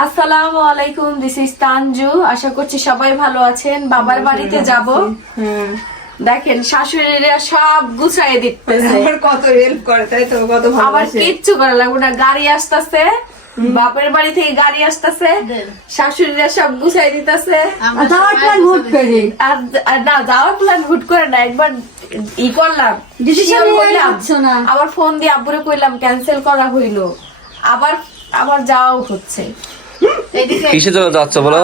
আসসালামু আলাইকুম this is Tanju. আশা করছি সবাই ভালো আছেন। বাবার বাড়িতে যাব। দেখেন শাশুড়িরা সব গুছাই দিতেছে। কত হেল্প করে তাই তো? কত কিচ্ছু করা লাগবে না গাড়ি আসতেছে। বাপের বাড়ি থেকে গাড়ি আসতেছে। শাশুড়িরা সব গুছাই দিতেছে। যাওয়ার প্ল্যান হুট করে। আর আর না যাওয়ার প্ল্যান হুট করে না একবার ই করলাম। নিয়ে করলাম। আবার ফোন দিয়ে আব্বুরে কইলাম ক্যান্সেল করা হইল। আবার আবার যাওয়াও হচ্ছে। কিসে চলে যাচ্ছ বলো?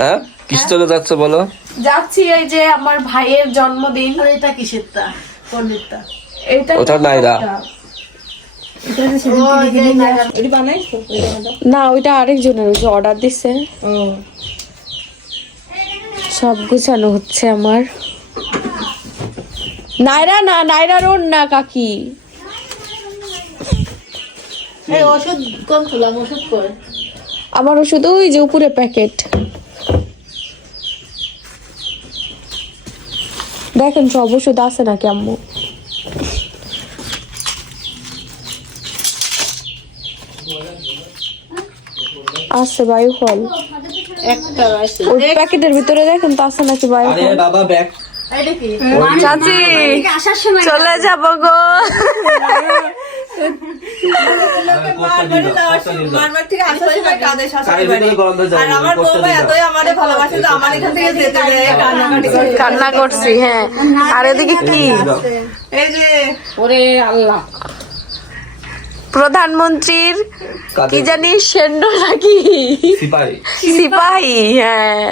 হ্যাঁ? কিসে চলে যাচ্ছ বলো? যাচ্ছি এই যে আমার ভাইয়ের জন্মদিন। এটা কিসের তা? পন্ডিতটা এটা ওটা নাইরা। না ওইটা আরেকজনের ওই যে অর্ডার দিছে। সব গুছানো হচ্ছে আমার। নাইরা না নাইরা রোড না কাকি। এই ওষুধ কোন খুলাম? ওষুধ করে আমার শুধু ওই যে উপরে প্যাকেট। দেখেন সব ওষুধ আছে নাকি আম্মু? আছে বায়ু ফল ওই প্যাকেটের ভিতরে দেখেন তো আছে নাকি বায়ু ফল বাবা ব্যাগ। চাচি চলে যাব গো। হয়ে যাবে, আর আমার কষ্ট বৌমা দিবা। এতই আমারে ভালোবাসে তো আমার এখান থেকে যেতে দেয় কান্নাকাটি করে কান্না করছি হ্যাঁ। আর এদিকে কি? এই যে ওরে আল্লাহ। প্রধানমন্ত্রীর কি জানি সেন্ড নাকি? সিপাহি। হ্যাঁ।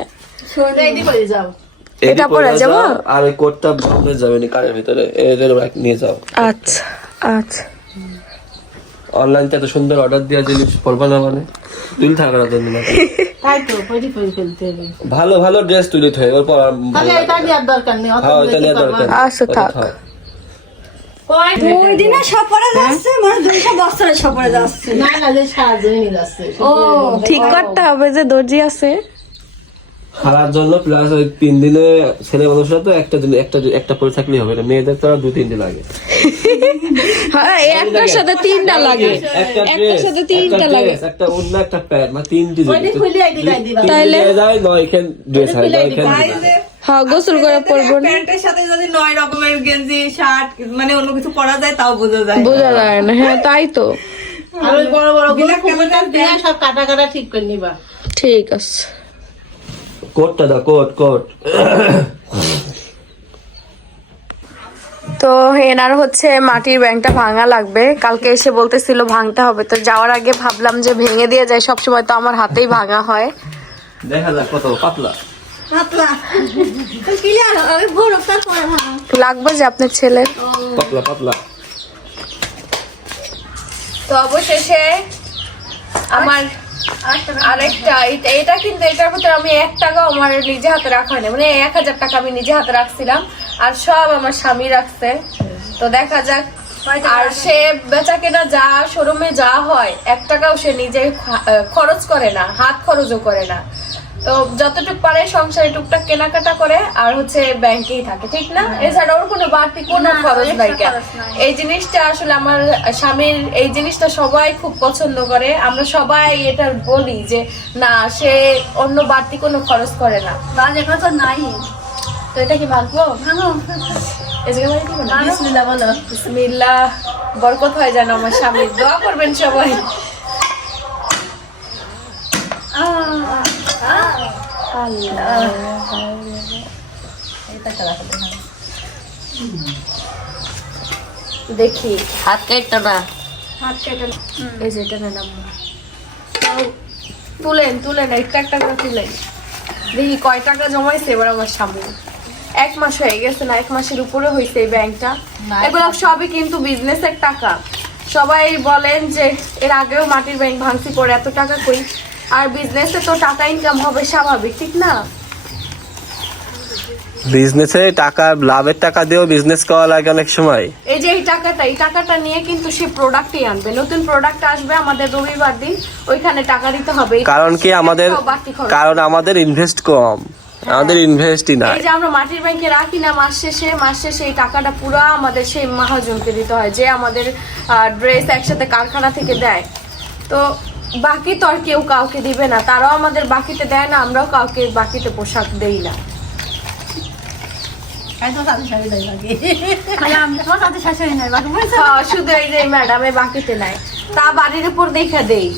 এটা পরে যাব? আর ওই কোটটা কারের ভিতরে এদের নিয়ে যাও। আচ্ছা আচ্ছা। অনলাইনতে এত সুন্দর অর্ডার দেওয়া জিনিস পড়বা না মানে? তুলে থাকা না তুমি নাকি তাই তো পরি পরি ফেলতে হবে। ভালো ভালো ড্রেস তুলে থই ওর পর তাহলে এটা দেওয়ার দরকার নেই অত হ্যাঁ বেশি দরকার না। আচ্ছা, থাক। ওই দিনে? যাচ্ছে মানে দুইশো বছরে সব যাচ্ছে। না না যে সাহায্য যাচ্ছে ও ঠিক করতে হবে যে দর্জি আছে। সারার জন্য প্লাস ওই তিন দিনে ছেলে মানুষরা তো একটা দিন একটা একটা পরে থাকলেই হবে না। মেয়েদের তো আর দুই তিন দিন লাগে। হ্যাঁ একটার সাথে তিনটা লাগে। একটার সাথে তিনটা লাগে। একটা অন্য একটা মানে তিনটি? যায় নয় খান ড্রেস হয় নয় খান হ্যাঁ গোসল করে পরবো না। প্যান্টের সাথে যদি নয় রকমের গেঞ্জি শার্ট মানে অন্য কিছু পরা যায় তাও বোঝা যায়। বোঝা যায় না। হ্যাঁ তাই তো। আর বড় বড়গুলো সব কাটা কাটা ঠিক করে নিবা। ঠিক আছে। কোটটা দাও কোট কোট তো এনার হচ্ছে মাটির ব্যাংকটা ভাঙা লাগবে। কালকে এসে বলতেছিল ভাঙতে হবে। তো যাওয়ার আগে ভাবলাম যে ভেঙে দিয়ে যায় সব সময় তো আমার হাতেই ভাঙা হয়। দেখা যাক কত পাতলা। লাগবে যে আপনার ছেলের। পাতলা পাতলা। তো অবশেষে আমার আরেকটা এটা এটা কিন্তু এটার ভিতরে আমি এক টাকাও আমার নিজে হাতে রাখা হয়নি। মানে এক হাজার টাকা আমি নিজে হাতে রাখছিলাম আর সব আমার স্বামী রাখছে। তো দেখা যাক আর সে বেচা কেনা যা শোরুমে যা হয় এক টাকাও সে নিজে খরচ করে না হাত খরচও করে না। তো যতটুকু পারে সংসারে টুকটাক কেনাকাটা করে আর হচ্ছে ব্যাংকেই থাকে ঠিক না? এছাড়া ওর কোনো বাড়তি কোনো খরচ নাই কেন? এই জিনিসটা আসলে আমার স্বামীর এই জিনিসটা সবাই খুব পছন্দ করে। আমরা সবাই এটা বলি যে না সে অন্য বাড়তি কোনো খরচ করে না। এখন তো নাই। তো এটা কি বলো? বিসমিল্লাহ বরকত হয় যেন আমার স্বামী দোয়া করবেন সবাই। দেখি হাত কেটে না। হাত কেটে এই যে এটা নেন তুলেন তুলেন একটা একটা করে তুলেন। দেখি কয় টাকা জমাইছে এবার আমার সামনে এক মাস হয়ে গেছে না এক মাসের উপরে হয়েছে এই ব্যাংকটা। এগুলো সবই কিন্তু বিজনেসের টাকা। সবাই বলেন যে এর আগেও মাটির ব্যাংক ভাঙছি করে এত টাকা কই? আর বিজনেসে তো টাকা ইনকাম হবে স্বাভাবিক ঠিক না? বিজনেসে টাকা লাভের টাকা দিয়েও বিজনেস করা লাগে অনেক সময়। এই যে এই টাকাটা এই টাকাটা নিয়ে কিন্তু সে প্রোডাক্টই আনবে। নতুন প্রোডাক্ট আসবে আমাদের রবিবার দিন ওইখানে টাকা দিতে হবে। কারণ কি আমাদের কারণ আমাদের ইনভেস্ট কম। আমাদের ইনভেস্টই না এই যে আমরা মাটির ব্যাংকে রাখি না মাস শেষে মাস শেষে এই টাকাটা পুরো আমাদের সেই মহাজনকে দিতে হয় যে আমাদের ড্রেস একসাথে কারখানা থেকে দেয়। তো বাকি তো আর কেউ কাউকে দিবে না তারাও আমাদের বাকিতে দেয় না আমরাও কাউকে বাকিতে পোশাক দেই না। হ্যাঁ, শুধু এই যে ম্যাডামে বাকিতে নাই তা বাড়ির উপর দেখে দেই।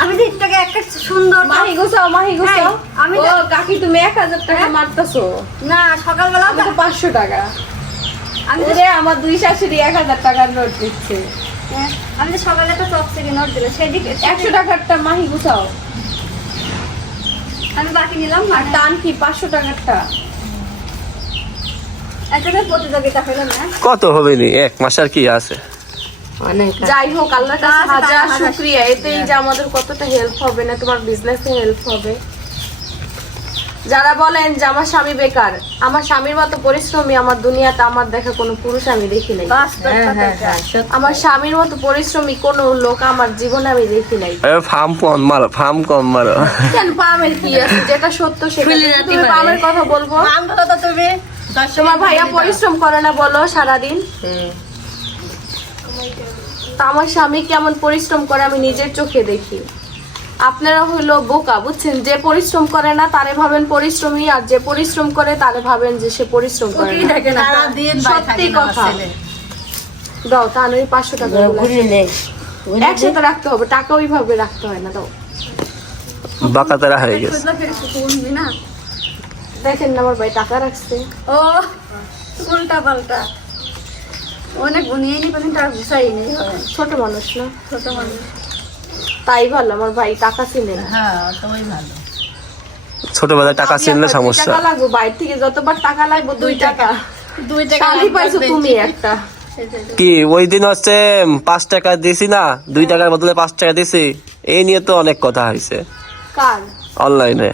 আমি দিক থেকে একটা সুন্দর মাহি আমি ও কাকি তুমি এক হাজার টাকা মারতেছো। না সকালবেলা তো টাকা। আমি ওরে আমার দুই শাশুড়ি এক হাজার টাকার নোট দিচ্ছে। হ্যাঁ, আমি তো সকালে নোট দিল সেদিকে একশো টাকারটা মাহি গোসাও আমি বাকি নিলাম আর টান কি? পাঁচশো টাকারটা। একটা প্রতিযোগিতা হলো না। কত হবে নি? এক মাস আর কি আছে। যাই হোক আল্লাহ কাছে হাজার শুক্রিয়া। এতেই যে আমাদের কতটা হেল্প হবে না তোমার বিজনেসে হেল্প হবে। যারা বলেন যে আমার স্বামী বেকার আমার স্বামীর মতো পরিশ্রমী আমার দুনিয়াতে আমার দেখা কোনো পুরুষ আমি দেখি নাই। বাস্তব কথা এটা। আমার স্বামীর মতো পরিশ্রমী কোনো লোক আমার জীবনে আমি দেখি নাই। ফার্ম কম মারো ফার্ম কম মারো। কেন পামের কি আছে? যেটা সত্য সেটা তুমি পামের কথা বলব? তুমি? তোমার ভাইয়া পরিশ্রম করে না বলো সারাদিন? তা আমার স্বামী কেমন পরিশ্রম করে আমি নিজের চোখে দেখি। আপনারা হইল বোকা বুঝছেন? যে পরিশ্রম করে না তারে ভাবেন পরিশ্রমী আর যে পরিশ্রম করে তারে ভাবেন যে সে পরিশ্রম করে সত্যি কথা। দাও তা নয় পাঁচশো টাকা একসাথে রাখতে হবে টাকা ওইভাবে রাখতে হয় না দাও। বাকাতারা হয়ে গেছে। না। দেখেন না আমার ভাই টাকা রাখছে। ও উল্টা পাল্টা। অনেক গুনিয়ে নি তার গুছাই নেই। ছোট মানুষ না? ছোট মানুষ। তাই ভালো আমার ভাই টাকা চিনে হ্যাঁ তোমাই ভালো। ছোটবেলায় টাকা সমস্যা। টাকা লাগবে? বাইরে থেকে যতবার টাকা লাগবে দুই টাকা। দুই শালি পাইছো তুমি একটা। কি ওই দিন হচ্ছে পাঁচ টাকা দিছি না দুই টাকার বদলে পাঁচ টাকা দিছি। এই নিয়ে তো অনেক কথা হয়েছে কার? অনলাইনে।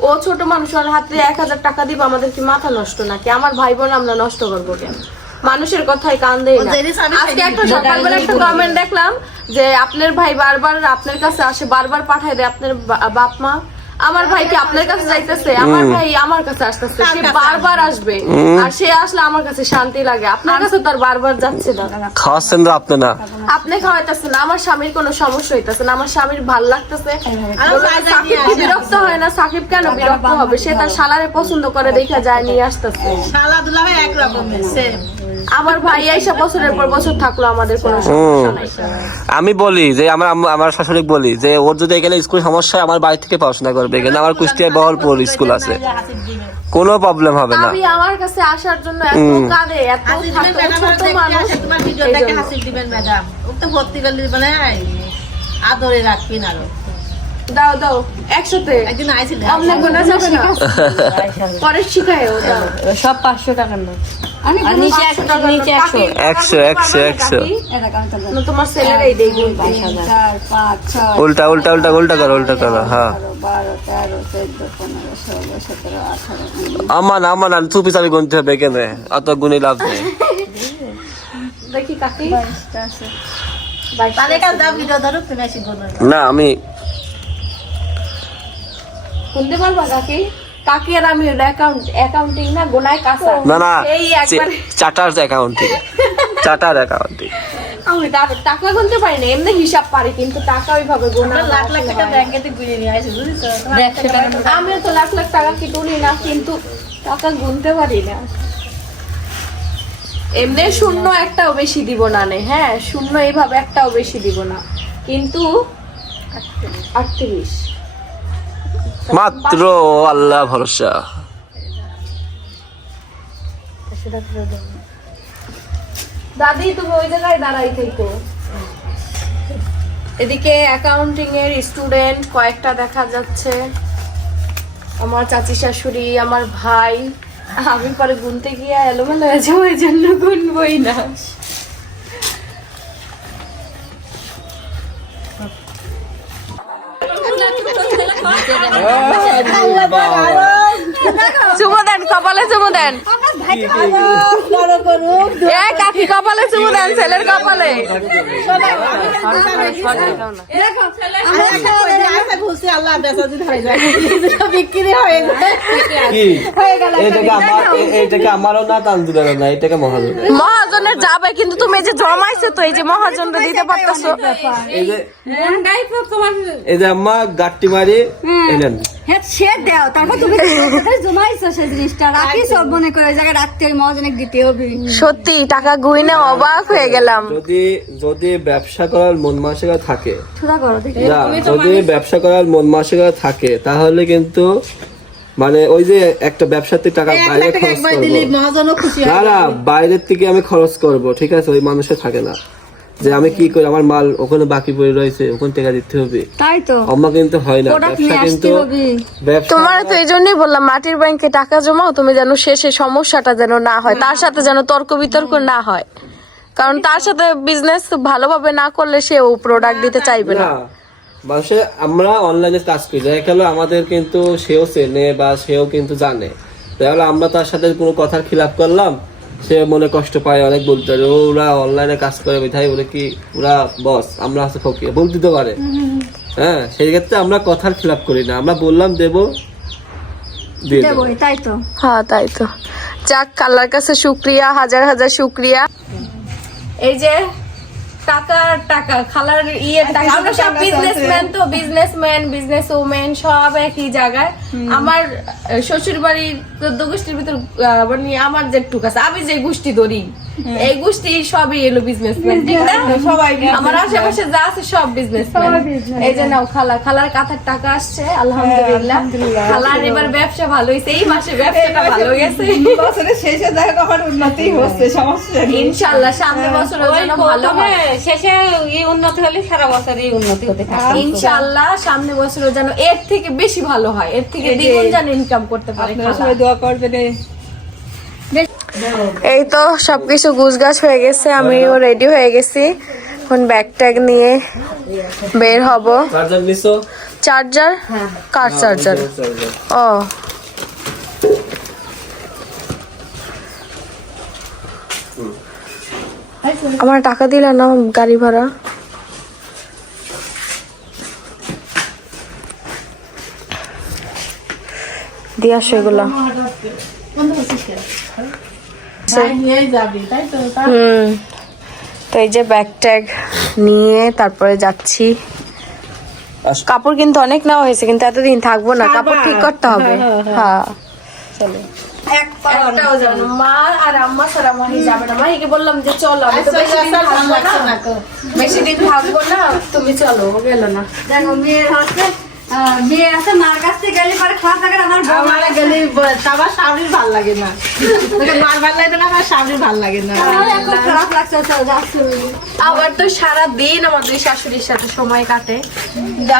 ও ছোট মানুষ ওর হাতে এক হাজার টাকা দিব আমাদের কি মাথা নষ্ট নাকি? আমার ভাই বোন আমরা নষ্ট করব কেন? মানুষের কথায় কান দেয় না আজকে। একটা সকালবেলা একটা কমেন্ট দেখলাম যে আপনার ভাই বারবার আপনার কাছে আসে বারবার পাঠায় দেয় আপনার বাপ মা আমার ভাই কি আপনার কাছে যাইতেছে? আমার ভাই আমার কাছে আসতেছে। সে বারবার আসবে। আর সে আসলে আমার কাছে শান্তি লাগে। আপনার কাছে তো আর বারবার যাচ্ছে না। খাওয়াচ্ছেন তো আপনি না। আপনি খাওয়াইতেছেন আমার স্বামীর কোনো সমস্যা হইতেছে না। আমার স্বামীর ভালো লাগতেছে। বলল, সাকিব কি বিরক্ত হয় না? সাকিব কেন বিরক্ত হবে? সে তার শালারে পছন্দ করে দেখা যায় নিয়ে আসতেছে। খেলাধুলা হয় একরকমের সেম আমার ভাই এইসব বছরের পর বছর থাকল আমাদের কোনো সমস্যা নাই। আমি বলি যে আমার আমার শাশুড়ি বলি যে ওর যদি এখানে স্কুল সমস্যা আমার বাড়ি থেকে পড়াশোনা করবে। এখানে আমার কুষ্টিয়ায় বহরপুর স্কুল আছে। কোনো প্রবলেম হবে না। আমি আমার কাছে আসার জন্য এত কাঁদে এত ছোট মানুষ। তোমার। দিবেন ম্যাডাম। ও তো ভর্তি করে দিবেন আদরে রাখবেন আরও। দাও দাও একসাথে। একদিন আইছিল অমনে গোনা যাবে না। পরে শিখায় ও দাও। সব পাঁচশো টাকার না, উল্টা উল্টা উল্টা উল্টা করো উল্টা করো হ্যাঁ। এগারো বারো তেরো চোদ্দ পনেরো ষোলো সতেরো আঠারো উনিশ। আমার আমার না চুপি চাপি গুনতে হবে কেন অত গুনি লাভ নেই। না আমি পারবা কাকি? কাকি আর আমি অ্যাকাউন্ট অ্যাকাউন্টিং না গোনায় কাঁচা। না না এই একবার চার্টার অ্যাকাউন্টিং চার্টার অ্যাকাউন্টিং আমি টা- টাকা গুনতে পারি না এমনি হিসাব পারি কিন্তু টাকা ওইভাবে গোনা লাখ লাখ টাকা ব্যাংকেতে গুলিয়ে নিয়ে আসে বুঝেছ? আমিও তো লাখ লাখ টাকা কি তুলি না কিন্তু টাকা গুনতে পারি না। এমনি শূন্য একটাও বেশি দিব না নে হ্যাঁ শূন্য এইভাবে একটাও বেশি দিব না। কিন্তু আটত্রিশ। মাত্র আল্লাহ ভরসা। দাদি, তুমি ওই জায়গায় দাঁড়াই থেকো। এদিকে অ্যাকাউন্টিং এর স্টুডেন্ট কয়েকটা দেখা যাচ্ছে। আমার চাচি শাশুড়ি, আমার ভাই। আমি পরে গুনতে গিয়ে এলোমেলো হয়েছে ওই জন্য গুনবই না। চুমো দেন কপালে চুমো দেন কাকি কপালে চুমু দেন ছেলের কপালে। মহাজনের। যাবে কিন্তু তুমি এই যে জমাইছো তো এই যে মহাজনটা দিতে পারতেছো। এই যে এই যে আম্মা গাট্টি মারি এলেন। হ্যাঁ সে দেও। তারপর তুমি জমাইছো সে জিনিসটা। রাখিস মনে করে জায়গায় রাখতে ওই মহাজনে দিতে হবে সত্যি টাকা গুইনে অবাক হয়ে গেলাম। যদি যদি ব্যবসা করার মন মানসিকতা থাকে করো দেখি। যদি ব্যবসা করার মন মানসিকতা থাকে তাহলে কিন্তু মানে ওই যে একটা ব্যবসাতে টাকা বাইরে খরচ করব। না না বাইরের থেকে আমি খরচ করব ঠিক আছে? ওই মানুষের থাকে না। যে আমি কি করি? আমার মাল ওখানে বাকি পড়ে রয়েছে ওখানে টাকা দিতে হবে। তাই তো। আমার কিন্তু হয় না। ব্যবসা কিন্তু তোমার তো এই জন্যই বললাম মাটির ব্যাংকে টাকা জমাও তুমি যেন শেষে সমস্যাটা যেন না হয়। তার সাথে যেন তর্ক বিতর্ক না হয়। কারণ তার সাথে বিজনেস ভালোভাবে না করলে সে ও প্রোডাক্ট দিতে চাইবে না। মানুষে আমরা অনলাইনে কাজ করি। দেখা গেল আমাদের কিন্তু সেও চেনে বা সেও কিন্তু জানে। দেখা গেলো আমরা তার সাথে কোনো কথার খিলাপ করলাম সে মনে কষ্ট পায় অনেক বলতে পারে ওরা অনলাইনে কাজ করে বিধাই বলে কি ওরা বস আমরা হচ্ছে ফকির বলতে তো পারে। হ্যাঁ সেই ক্ষেত্রে আমরা কথার খিলাপ করি না আমরা বললাম দেব দিয়ে দেবো। তাই তো? হ্যাঁ তাই তো। যাক আল্লাহর কাছে শুক্রিয়া হাজার হাজার শুক্রিয়া। এই যে টাকা টাকা খালার ইয়ে টাকা। আমরা সব বিজনেসম্যান তো বিজনেসম্যান বিজনেস ওমেন সব একই জায়গায়। আমার শ্বশুর বাড়ির চোদ্দ গোষ্ঠীর ভিতর মানে আমার যে টুক আছে আমি যে গোষ্ঠী ধরি। এই গোষ্ঠী সবই এলো বিজনেসম্যান ঠিক না? সবাই আমার আশেপাশে যা আছে সব বিজনেসম্যান এই যে নাও খালা খালার কাথার টাকা আসছে আলহামদুলিল্লাহ। খালার এবার ব্যবসা ভালো হয়েছে এই মাসে ব্যবসাটা ভালো গেছে বছরের শেষে দেখা কখন উন্নতি হচ্ছে সমস্যা। ইনশাল্লাহ সামনে বছরের ভালো হয়। শেষে এই উন্নতি হলে সারা বছর উন্নতি হতে থাকে। ইনশাল্লাহ সামনে বছরের যেন এর থেকে বেশি ভালো হয় এর থেকে দ্বিগুণ যেন ইনকাম করতে পারে সবাই দোয়া করবেন এই তো সবকিছু গুছগাছ হয়ে গেছে আমিও রেডি হয়ে গেছি। এখন ব্যাগ ট্যাগ নিয়ে বের হব। চার্জার নিছো? চার্জার কার চার্জার চার্জার ও। আমার টাকা দিলা না গাড়ি ভাড়া? দিয়ে আসো এগুলা। হুম। তো এই যে ব্যাগ ট্যাগ নিয়ে তারপরে যাচ্ছি। কাপড় কিন্তু অনেক নেওয়া হয়েছে কিন্তু এতদিন থাকব না। কাপড় ঠিক করতে হবে। হ্যাঁ একটাও মা আর আম্মা ছাড়া মাহি যাবে না। মাহিকে বললাম যে চলো আমি তো বেশি দিন থাকব না। বেশি দিন থাকব না তুমি চলো। গেল না। দেখো মেয়ের মেয়ে আছে মার কাছ থেকে গেলে পরে খারাপ লাগে আমার আমার গেলে আমার স্বামীর ভালো লাগে না। মার ভালো লাগে না আমার স্বামীর ভালো লাগে না। খারাপ লাগছে আবার তো সারা দিন আমাদের শাশুড়ির সাথে সময় কাটে।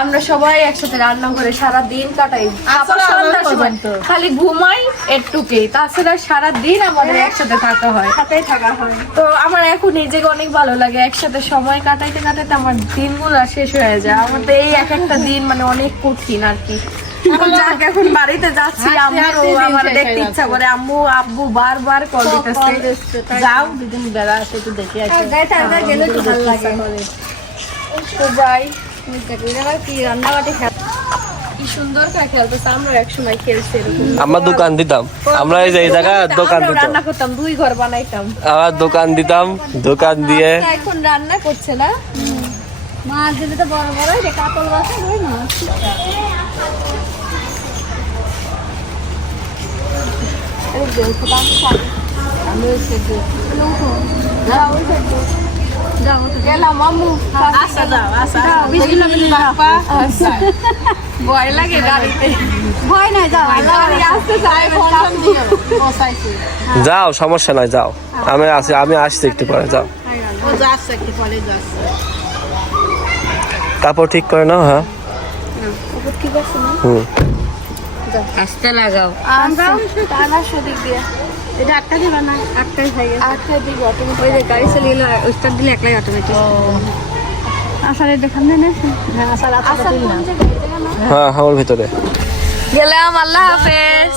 আমরা সবাই একসাথে রান্না করে সারা দিন কাটাই পর্যন্ত। খালি ঘুমাই একটুকেই তাছাড়া সারা দিন আমাদের একসাথে থাকা হয়। সাথেই থাকা হয়। তো আমার এখন নিজেকে অনেক ভালো লাগে। একসাথে সময় কাটাইতে কাটাইতে আমার দিনগুলো শেষ হয়ে যায়। আমার তো এই এক একটা দিন মানে অনেক কঠিন আর কি। যাক এখন বাড়িতে যাচ্ছি আম্মু আমার দেখতে ইচ্ছা করে। আম্মু আব্বু বারবার কল দিতেছে। যাও দুদিন বেড়া আসে একটু দেখে আসি। গেলে তো ভালো লাগে। তো যাই কি রান্নাবাটি কি সুন্দর করে খেলতেছে আমরা একসময় খেলছি আমরা দোকান দিতাম। আমরা এই যে এই জায়গায় দোকান দিতাম রান্না করতাম দুই ঘর বানাইতাম। আবার দোকান দিতাম দোকান দিয়ে এখন রান্না করছে না? মাছ দিলে তো বড় বড় কাতল রই ভয় লাগে গাড়িতে। ভয় নাই যাও যাও। সমস্যা নাই যাও। আমি আসি আমি আসছি একটু পরে যাও। যাচ্ছে একটু পরে যাচ্ছে। কাপড় ঠিক করে নাও হ্যাঁ। হুম। আসতে লাগাও। হ্যাঁ আচ্ছা হ্যাঁ আমার ভিতরে। গেলাম আল্লাহ হাফেজ।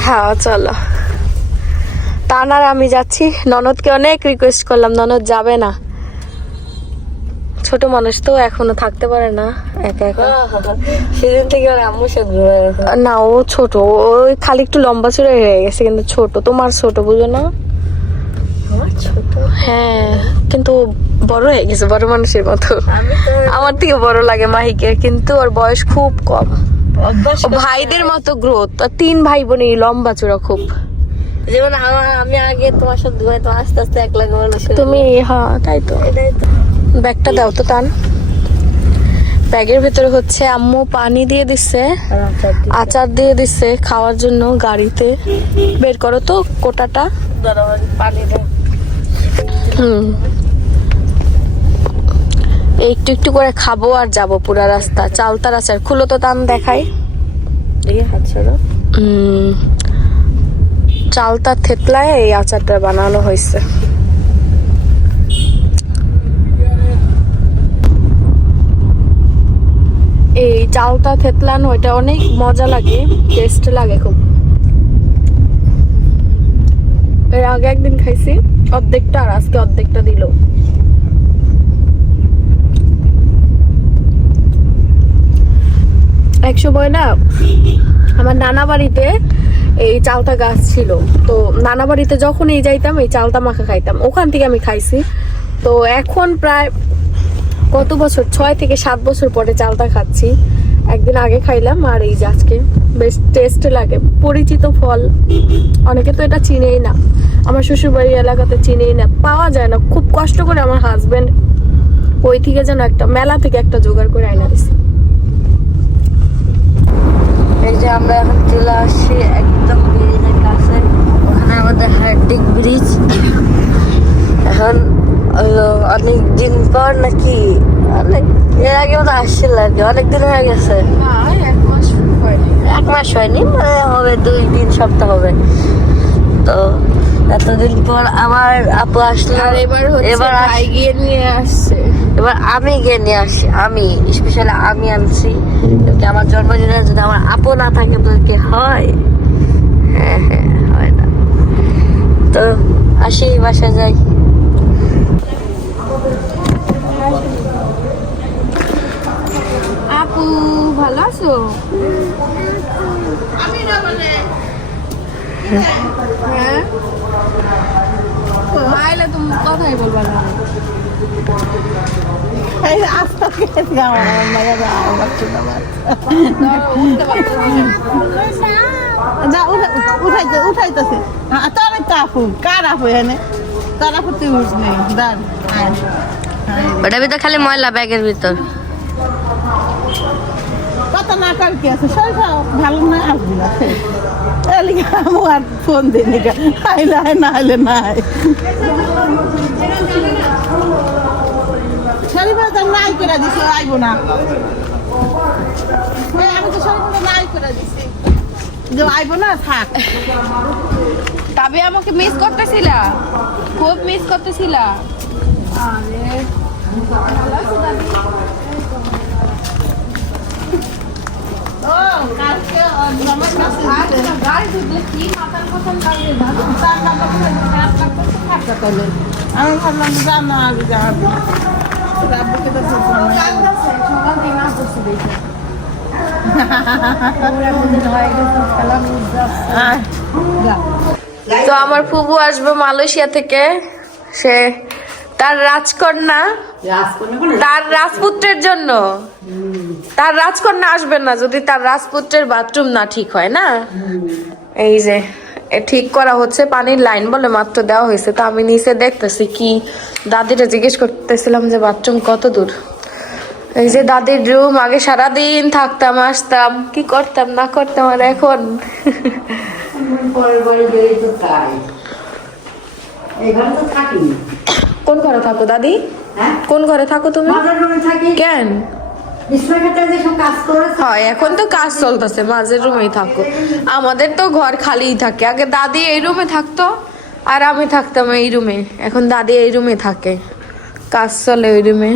হ্যাঁ চলো। তানার আমি যাচ্ছি। ননদকে অনেক রিকোয়েস্ট করলাম ননদ যাবে না। ছোট মানুষ তো এখনও থাকতে পারে না একা একা। সেদিন থেকে সাথে ঘুরে না ও ছোট ওই খালি একটু লম্বা চূড়া হয়ে গেছে কিন্তু ছোট। তোমার ছোট বুঝো না? হ্যাঁ কিন্তু বড় হয়ে গেছে বড় মানুষের মতো। আমি আমার থেকে বড় লাগে মাহিকে কিন্তু ওর বয়স খুব কম। ভাইদের মতো গ্রোথ তিন ভাই বোনের লম্বা চূড়া খুব। যেমন আমি আগে তোমার সাথে ঘুরে তো আস্তে আস্তে এক লাগে মানুষ তুমি হ্যাঁ তাই তো। ব্যাগটা দাও তো টান। ব্যাগের ভেতরে হচ্ছে আম্মু পানি দিয়ে দিচ্ছে আচার দিয়ে। দিচ্ছে খাওয়ার জন্য গাড়িতে। বের করো তো কোটাটা। পানি হুম। একটু একটু করে খাব আর যাব পুরা রাস্তা। চালতার আচার। খুলো তো টান দেখাই। উম, চালতা থেতলায় এই আচারটা বানানো হয়েছে। এই চালতা থেতলানো, এটা অনেক মজা লাগে টেস্ট লাগে খুব। এর আগে একদিন খাইছি, অর্ধেকটা আর আজকে অর্ধেকটা দিল। এক সময় না, আমার নানা বাড়িতে এই চালতা গাছ ছিল। তো নানা বাড়িতে যখনই যাইতাম, এই চালতা মাখা খাইতাম। ওখান থেকে আমি খাইছি। তো এখন প্রায় কত বছর? ছয় থেকে সাত বছর পরে চালতা খাচ্ছি। একদিন আগে খাইলাম, আর এই আজকে বেশ টেস্ট লাগে। পরিচিত ফল, অনেকে তো এটা চিনেই না। আমার শ্বশুরবাড়ি এলাকাতে চিনেই না। পাওয়া যায় না। খুব কষ্ট করে আমার হাজবেন্ড ওই থেকে যেন একটা, মেলা থেকে একটা জোগাড় করে আইনা দিছে এই যে আমরা এখন চলে আসছি একদম ব্রিজের কাছে ওখানে আমাদের হার্ডিক ব্রিজ। এখন অনেক দিন পর নাকি অনেক এর আগে মতো আসছিল আর কি অনেক দিন হয়ে গেছে। এক মাস হয়নি। মানে হবে দুই তিন সপ্তাহ হবে। তো এতদিন পর আমার আপু আসলো। এবার এবার গিয়ে নিয়ে আসছে। এবার আমি গিয়ে নিয়ে আসি, আমি স্পেশালি আমি আনছি। আমার জন্মদিনে যদি আমার আপু না থাকে তো কি হয়? হ্যাঁ হ্যাঁ হয় না। তো আসি বাসা যাই। আপু, ভালো আছো? হ্যাঁ? আইলে তুমি কথাই বলবা না। উঠাইতে উঠাইতেছে তোর কার আপু এনে তোর আপু তুই উঠ নেই দাঁড় আয় ভিতর খালি ময়লা ব্যাগের ভিতর কত না কার কি আছে সব ভালো না আসবি না আমি আর ফোন দিই আইলে আয় না আইলে তো নাই করে দিছে আইব না আমি তো নাই করে দিছি যে আইব না থাক তবে আমাকে মিস করতেছিলা খুব মিস করতেছিলা ও আমি ভাবলাম জানো আগে যাব রাব্বুকে তো সকাল দেখি। তো আমার ফুবু আসবে মালয়েশিয়া থেকে। সে তার রাজকন্যা। তার রাজপুত্রের জন্য। তার রাজকন্যা আসবেন না যদি তার রাজপুত্রের বাথরুম না ঠিক হয় না? এই যে ঠিক করা হচ্ছে পানির লাইন বলে মাত্র দেওয়া হয়েছে। তো আমি নিচে দেখতেছি কি দাদিটা জিজ্ঞেস করতেছিলাম যে বাথরুম কত দূর? এই যে দাদির রুম আগে সারাদিন থাকতাম আসতাম। কি করতাম না করতাম আর এখন? কোন ঘরে থাকো দাদি? কোন ঘরে থাকো তুমি? কেন? হয়, এখন তো কাজ চলতেছে মাঝের রুমেই থাকো। আমাদের তো ঘর খালিই থাকে। আগে দাদি এই রুমে থাকতো, আর আমি থাকতাম এই রুমে। এখন দাদি এই রুমে থাকে। কাজ চলে ওই রুমে।